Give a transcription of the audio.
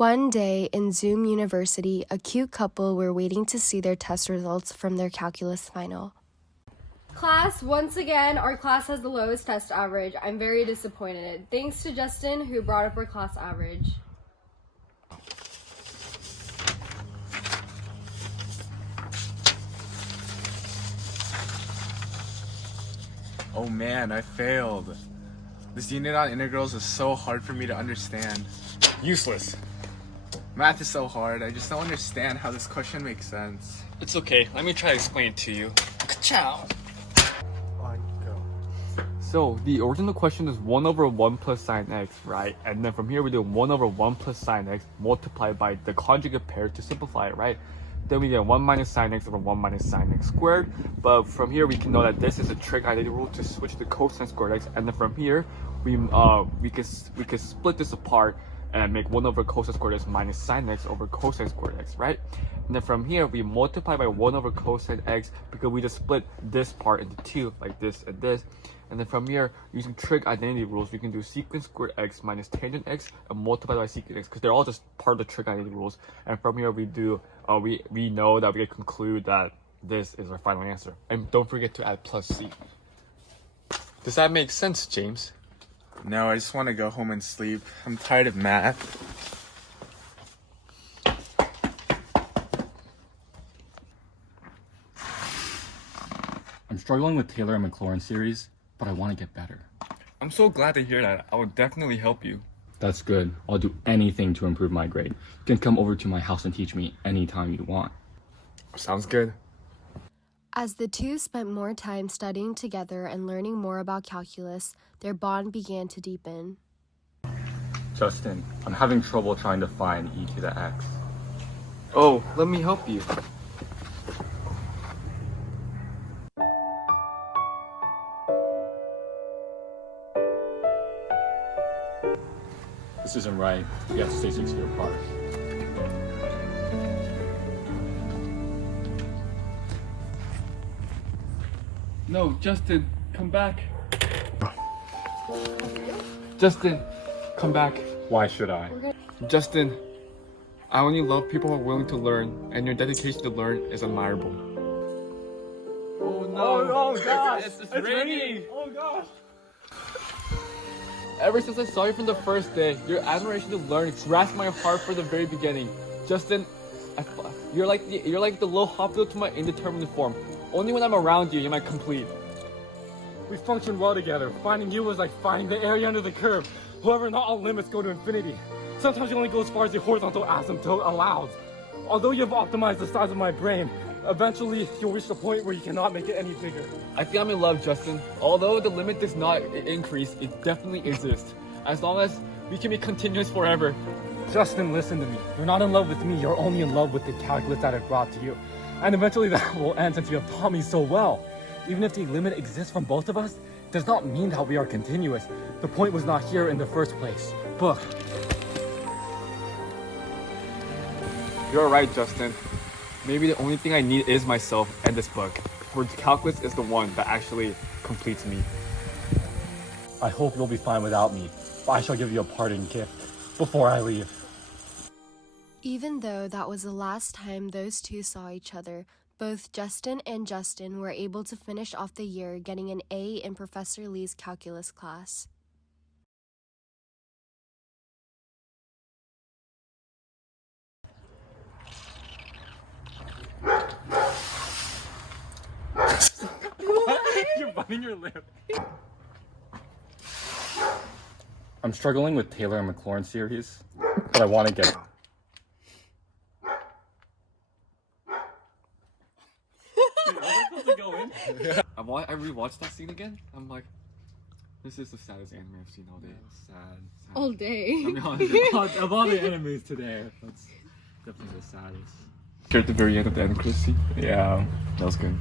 One day in Zoom University, a cute couple were waiting to see their test results from their calculus final. Class, once again, our class has the lowest test average. I'm very disappointed. Thanks to Justin, who brought up our class average. Oh man, I failed. This unit on integrals is so hard for me to understand. Useless. Math is so hard, I just don't understand how this question makes sense. It's okay. Let me try to explain it to you. Ka-chow. So the original question is 1 over 1 plus sine x, right? And then from here we do 1 over 1 plus sine x multiplied by the conjugate pair to simplify it, right? Then we get 1 minus sine x over 1 minus sine x squared. But from here we can know that this is a trig identity rule to switch to cosine squared x. And then from here we could split this apart and make 1 over cosine squared x minus sine x over cosine squared x, right? And then from here we multiply by 1 over cosine x because we just split this part into two, like this and this. And then from here, using trig identity rules, we can do secant squared x minus tangent x and multiply by secant x because they're all just part of the trig identity rules. And from here we do we know that we can conclude that this is our final answer. And don't forget to add plus c. Does that make sense, James? No, I just want to go home and sleep. I'm tired of math. I'm struggling with Taylor and Maclaurin series, but I want to get better. I'm so glad to hear that. I will definitely help you. That's good. I'll do anything to improve my grade. You can come over to my house and teach me anytime you want. Sounds good. As the two spent more time studying together and learning more about calculus, their bond began to deepen. Justin, I'm having trouble trying to find e to the x. Oh, let me help you. This isn't right. We have to stay 6 feet apart. No, Justin, come back. Justin, come back. Why should I? Justin, I only love people who are willing to learn, and your dedication to learn is admirable. Oh no! Oh gosh! It's raining! Oh gosh! Ever since I saw you from the first day, your admiration to learn grasped my heart from the very beginning. Justin, you're like the low hospital to my indeterminate form. Only when I'm around you am I complete. We functioned well together. Finding you was like finding the area under the curve. However, not all limits go to infinity. Sometimes you only go as far as the horizontal asymptote allows. Although you have optimized the size of my brain, eventually you'll reach the point where you cannot make it any bigger. I think I'm in love, Justin. Although the limit does not increase, it definitely exists. As long as we can be continuous forever. Justin, listen to me. You're not in love with me, you're only in love with the calculus that I brought to you. And eventually that will end since you have taught me so well. Even if the limit exists from both of us, it does not mean that we are continuous. The point was not here in the first place. But You're right, Justin. Maybe the only thing I need is myself and this book. For calculus is the one that actually completes me. I hope you'll be fine without me. But I shall give you a parting gift before I leave. Even though that was the last time those two saw each other, both Justin and Justin were able to finish off the year getting an A in Professor Lee's calculus class. You're biting your lip. I'm struggling with Taylor and Maclaurin series, but I want to get... I rewatched that scene again. I'm like, this is the saddest anime I've seen all day. Sad. All day. I'll be honest. Of all the enemies today, that's definitely the saddest. Here at the very end of the end credits scene. Yeah. That was good.